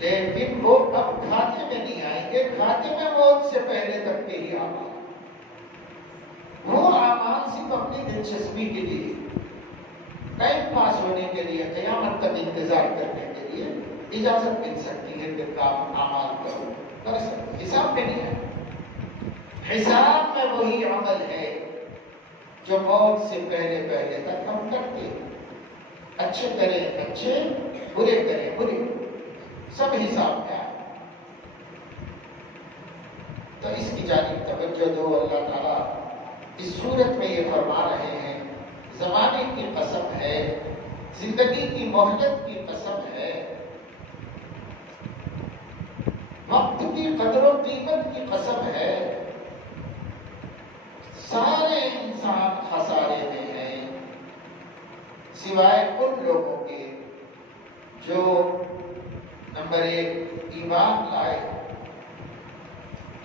لیکن وہ اب کھاتے میں نہیں آئیں گے. کھاتے میں موت سے پہلے تک کے ہی اعمال، وہ اعمال صرف اپنی دلچسپی کے لیے، ٹائم پاس ہونے کے لیے، قیامت تک انتظار کرنے کے لیے اجازت مل سکتی ہے کہ کام اعمال کرو، کر سکتے. حساب میں نہیں ہے. حساب میں وہی عمل ہے جو موت سے پہلے پہلے تک ہم کرتے ہیں. اچھے کریں اچھے، برے کریں برے، سب حساب میں آئے. تو اس کی جانب توجہ دو. اللہ تعالیٰ اس صورت میں یہ فرما رہے ہیں زمانے کی قسم ہے، زندگی کی مہلت کی قسم ہے، وقت کی قدر و قیمت کی قسم ہے. سارے انسان خسارے میں ہیں سوائے ان لوگوں کے جو نمبر 1 ایمان لائے،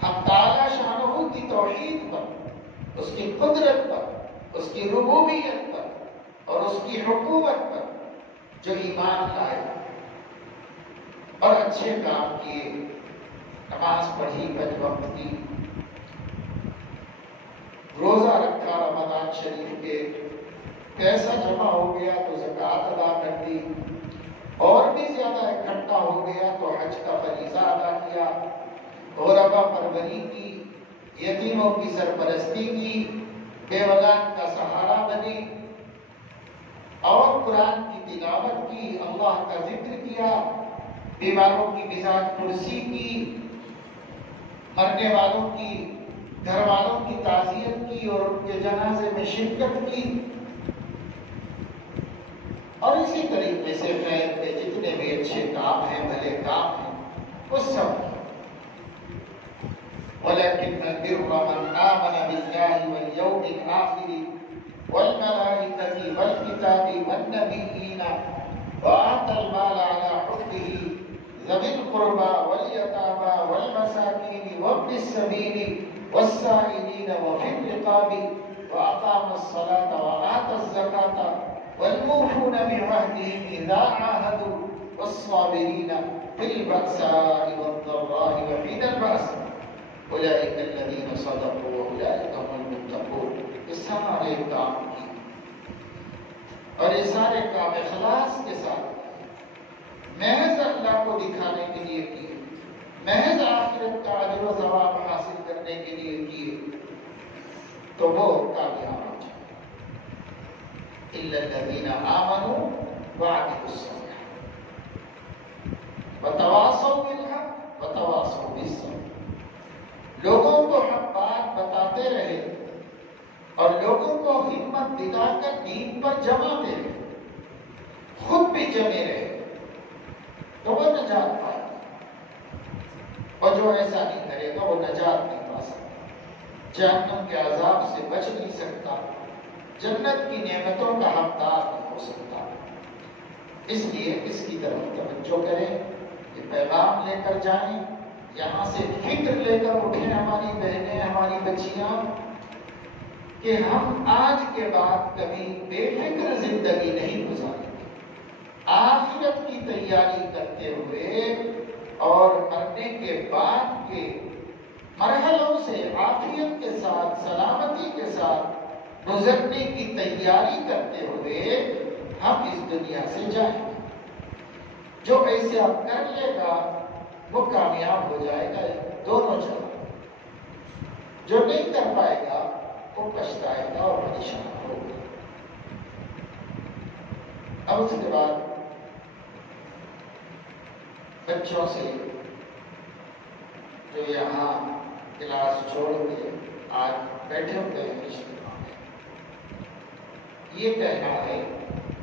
حق تعالی شانہ کی توحید پر، اس کی قدرت پر، اس کی ربوبیت پر اور اس کی حکومت پر جو ایمان لائے اور اچھے کام کیے، نماز پڑھی 5 وقت کی، روزہ رکھا رمضان شریف کے، پیسہ جمع ہو گیا تو زکوٰۃ ادا کر دی، اور بھی زیادہ اکٹھا ہو گیا تو حج کا فریضہ ادا کیا، غربا پروری کی، یتیموں کی سرپرستی کی، بیوگان کا سہارا بنی، اور قرآن کی تلاوت کی، اللہ کا ذکر کیا، بیماروں کی مزاج پرسی کی، مرنے والوں کی گھر والوں کی تعزیت کی اور ان کے جنازے میں شرکت کی، اور اسی طریقے سے خیر کے جتنے بھی اچھے کام ہیں، بھلے کام ہیں، وہ سب. وَلَكِنَّ الْبِرَّ مَنْ آمَنَ بِاللَّهِ وَالْيَوْمِ الْآخِرِ وَالْمَلَائِكَةِ وَالْكِتَابِ وَالنَّبِيِّينَ وَآتَى الْمَالَ عَلَى حُبِّهِ ذَوِي الْقُرْبَى وَالْيَتَامَى وَالْمَسَاكِينِ وَابْنِ السَّبِيلِ وَالسَّائِلِينَ وَفِي الرِّقَابِ وأقاموا الصلاة وآتوا الزكاة والموفون بعهدهم إذا عاهدوا والصابرين في البأساء والضراء وحين البأس أولئك الذين صدقوا وأولئك هم المتقون. اس سارے کام کی اور یہ سارے کام اخلاص کے ساتھ محض اللہ کو دکھانے کے لیے کیے، محض آخرت کا اجر و ثواب حاصل کرنے کے لیے کیے تو وہ کامیاب ہو جائے. الا الذین آمنوا وعملوا الصالحات وتواصوا بالحق وتواصوا بالصبر. لوگوں کو حق بات بتاتے رہے اور لوگوں کو ہمت دلا کر دین پر جماتے رہے، خود بھی جمے رہے تو وہ نجات پائے گا، اور جو ایسا نہیں کرے گا وہ نجات نہیں پا سکتا، جہنم کے عذاب سے بچ نہیں سکتا، جنت کی نعمتوں کا حقدار نہیں ہو سکتا. اس لیے اس کی طرف توجہ کریں، یہ پیغام لے کر جائیں، یہاں سے فکر لے کر اٹھیں ہماری بہنیں، ہماری بچیاں، کہ ہم آج کے بعد کبھی بے فکر زندگی نہیں گزاریں گے. آخرت کی تیاری کرتے ہوئے اور مرنے کے بعد کے مرحلوں سے عافیت کے ساتھ، سلامتی کے ساتھ گزرنے کی تیاری کرتے ہوئے ہم اس دنیا سے جائیں گے. جو ایسے اب کر لے گا وہ کامیاب ہو جائے گا دونوں جگہ، جو نہیں کر پائے گا وہ پچھتائے گا اور پریشان ہوگا. اب اس کے بعد بچوں سے جو یہاں کلاس چھوڑ کے آج بیٹھے ہوئے ہیں اجتماع میں، یہ کہنا ہے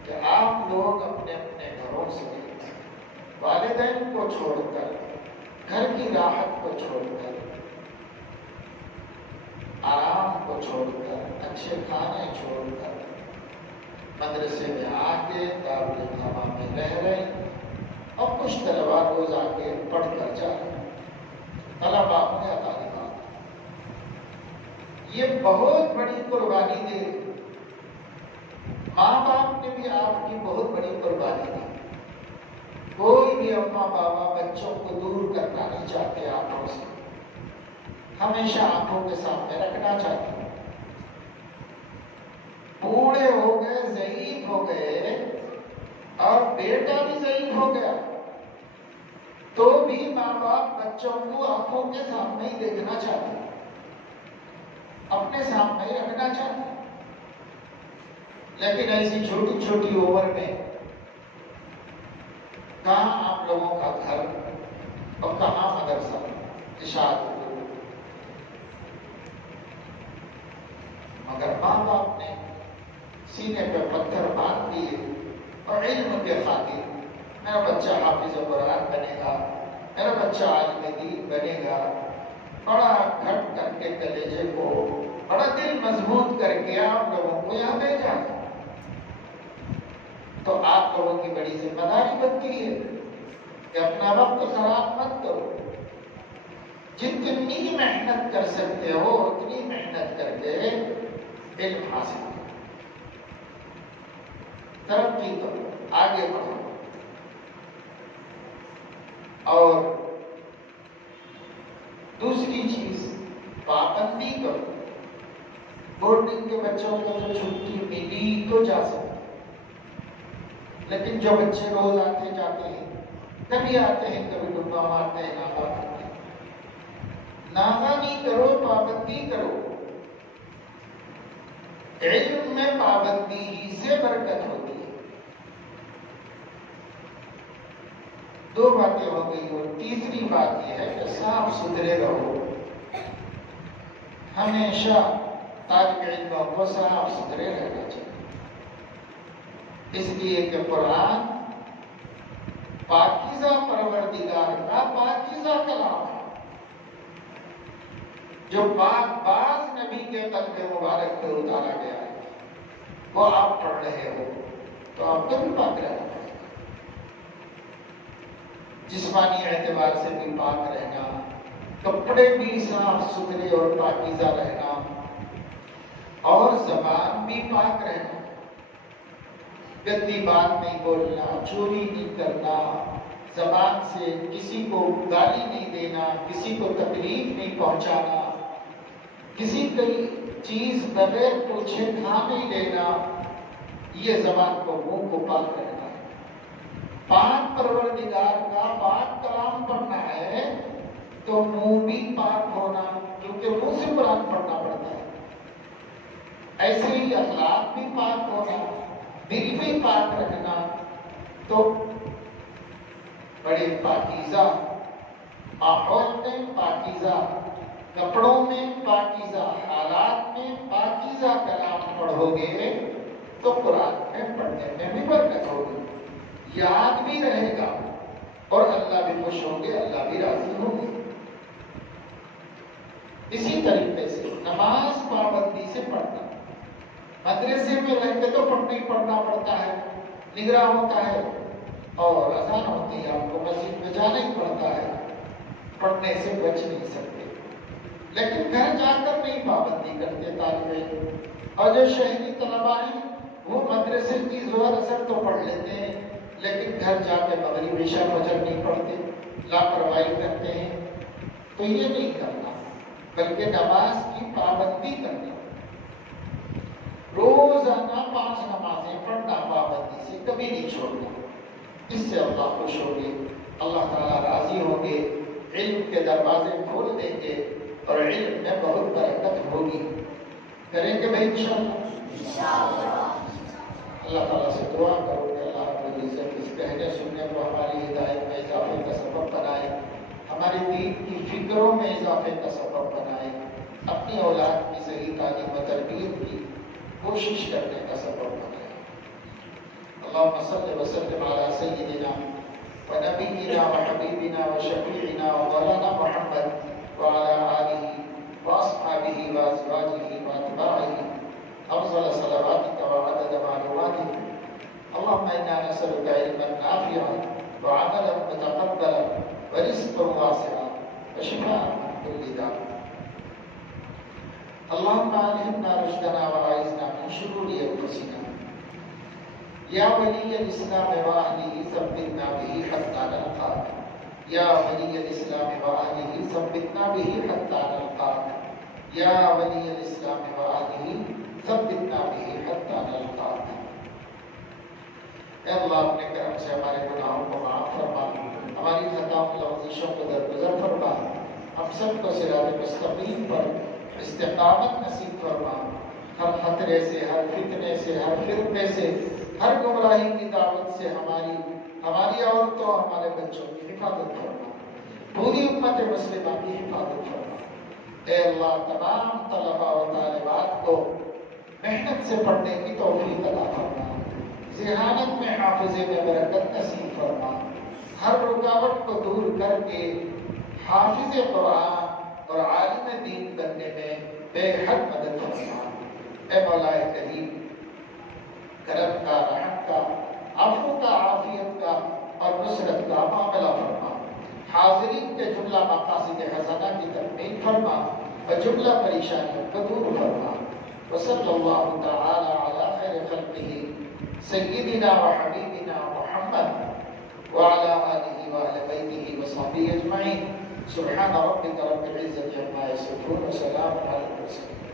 کہ آپ لوگ اپنے اپنے گھروں سے والدین کو چھوڑ کر، گھر کی راحت کو چھوڑ کر، آرام کو چھوڑ کر، اچھے کھانے چھوڑ کر مدرسے میں آ کے دارالعلوم میں رہ رہے ہیں، اور کچھ طلبا روز آ کے پڑھ کر جا رہے ہیں. طلبا یا طالبات یہ بہت بڑی قربانی دے. ماں باپ نے بھی آپ کی بہت بڑی قربانی دی. کوئی بھی اماں بابا بچوں کو دور کرنا نہیں چاہتے آنکھوں سے، ہمیشہ آنکھوں کے سامنے رکھنا چاہتے ہیں. بوڑھے ہو گئے، ضعیف ہو گئے، اور بیٹا بھی ضعیف ہو گیا تو بھی ماں باپ بچوں کو آنکھوں کے سامنے ہی دیکھنا چاہتے ہیں، اپنے سامنے ہی رکھنا چاہتے ہیں. لیکن ایسی چھوٹی چھوٹی عمر میں کہاں آپ لوگوں کا گھر اور کہاں مدرسہ اشاعت ہو. مگر ماں باپ نے سینے پہ پتھر باندھ دیے اور علم کے خاطر میرا بچہ حافظ قرآن بنے گا، میرا بچہ عالم دین بنے گا، بڑا گھٹ کر کے کلیجے کو، بڑا دل مضبوط کر کے آپ لوگوں کو یہاں بھیجا. تو آپ لوگوں کی بڑی ذمہ داری بنتی ہے کہ اپنا وقت خراب مت کرو. جتنی محنت کر سکتے ہو اتنی محنت کر کے علم حاصل کرو، ترقی کرو، آگے بڑھو. اور دوسری چیز پابندی کرو. بورڈنگ کے بچوں کو تو چھٹی ملی تو جا سکتے، لیکن جو بچے روز آتے جاتے ہیں، کبھی آتے ہیں کبھی ڈبا مارتے ہیں، ناغہ کرتے ہیں، ناغہ کرو، پابندی کرو. علم میں پابندی ہی سے برکت ہوتی ہے. دو باتیں ہو گئی، اور تیسری بات یہ ہے کہ صاف ستھرے رہو. ہمیشہ طالب علموں کو صاف ستھرے رہنا چاہیے، اس لیے کہ قرآن پاکیزہ پروردگار کا پاکیزہ کلام ہے. جو پاک باز نبی کے قلب مبارک پر اتارا گیا ہے وہ آپ پڑھ رہے ہو تو آپ کو بھی پاک رہنا ہے. جسمانی اعتبار سے بھی پاک رہنا، کپڑے بھی صاف ستھرے اور پاکیزہ رہنا، اور زبان بھی پاک رہنا، گندی بات نہیں بولنا، چوری نہیں کرنا، زبان سے کسی کو گالی نہیں دینا، کسی کو تکلیف نہیں پہنچانا، کسی کی چیز بغیر پوچھے کھا نہیں لینا، یہ زبان کو منہ کو پاک رہنا ہے۔ پاک پروردگار کا پاک کلام پڑھنا ہے تو منہ بھی پاک ہونا، کیونکہ منہ سے قرآن پڑھنا پڑتا ہے۔ ایسے ہی اخلاق بھی پاک ہونا، دل بھی پاک رکھنا، تو بڑے پاکیزہ ماحول میں، پاکیزہ کپڑوں میں، پاکیزہ حالات میں پاکیزہ کلام پڑھو گے تو قرآن میں پڑھنے میں بھی برکت ہوگی، یاد بھی رہے گا، اور اللہ بھی خوش ہوں گے، اللہ بھی راضی ہوں گے۔ اسی طریقے سے نماز پابندی سے پڑھنا، مدرسے میں رہ کے تو پڑھنا ہی پڑھنا پڑتا ہے، نگراں ہوتا ہے، اور اذان ہوتی ہے آپ کو مسجد میں جانا ہی پڑتا ہے، پڑھنے سے بچ نہیں سکتے۔ لیکن گھر جا کر نہیں پابندی کرتے طالب علم، اور جو شہری طلباء ہیں وہ مدرسے کی ظہر اثر تو پڑھ لیتے ہیں، لیکن گھر جا کے مغرب عشاء فجر نہیں پڑھتے، لاپرواہی کرتے ہیں، تو یہ نہیں کرنا، بلکہ نماز کی پابندی کرنا، روزانہ 5 نمازیں پڑھنا پابندی سے، کبھی نہیں چھوڑنا۔ اس سے اللہ خوش ہوں گے، اللہ تعالیٰ راضی ہوں گے، علم کے دروازے کھول دیں گے، اور علم میں بہت برکت ہوگی۔ کریں گے بھائی انشاءاللہ۔ اللہ تعالیٰ سے دعا کرو کہ اللہ رب العزت اس کہنے سننے کو ہماری ہدایت میں اضافے کا سبب بنائے، ہمارے دین کی فکروں میں اضافے کا سبب بنائے، اپنی اولاد کی صحیح تعلیم و تربیت کی کوشش کرنے کا سبب بنائے۔ اللهم صل وسلم على سيدنا ونبينا وحبيبنا وشفيعنا ومولانا محمد وعلى آله وأصحابه وأزواجه وأتباعه أفضل صلواتك وعدد معلوماتك۔ اللهم إنا نسألك علما نافعا وعملا متقبلا ورزقا واسعا وشفاء من كل داء۔ اللهم ألهمنا رشدنا وأعذنا من شرور أنفسنا، یا ولی الاسلام واہلہ ثبتنا به حتی نلقاک، یا ولی الاسلام واہلہ ثبتنا به حتی نلقاک، یا ولی الاسلام واہلہ ثبتنا به حتی نلقاک۔ اے اللہ اپنے کرم سے ہمارے گناہوں کو معاف فرما، ہماری خطاؤں لغزشوں کو درگزر فرما، ہم سب کو صراط مستقیم پر استقامت نصیب فرما، ہر خطرے سے، ہر فتنے سے، ہر فرقے سے، ہر گمراہی کی دعوت سے ہماری عورتوں اور ہمارے بچوں کی حفاظت فرما، پوری امت مسلمہ کی حفاظت فرما۔ اے اللہ تمام طلباء و طالبات کو محنت سے پڑھنے کی توفیق عطا فرما، ذہانت میں حافظے میں برکت نصیب فرما، ہر رکاوٹ کو دور کر کے حافظ قرآن اور عالم دین بننے میں بے حد مدد فرما۔ اے مولا کریم، کرم کا، رحم کا، عفو کا، عافیت کا اور نصرت کا معاملہ فرما، حاضرین کے جملہ مقاصد حسنہ کی تکمیل فرما اور جملہ پریشانیوں کو دور فرما۔ وصلی اللہ تعالی علی خیر خلقہ سیدنا و حبیبنا محمد وعلی آلہ وآل بیتہ وصحبہ اجمعین۔ سبحان ربک رب العزت عما یصفون وسلام علی المرسلین۔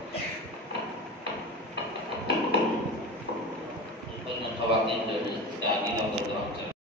خواتین جو ہے اس کا آگے کا پروگرام چل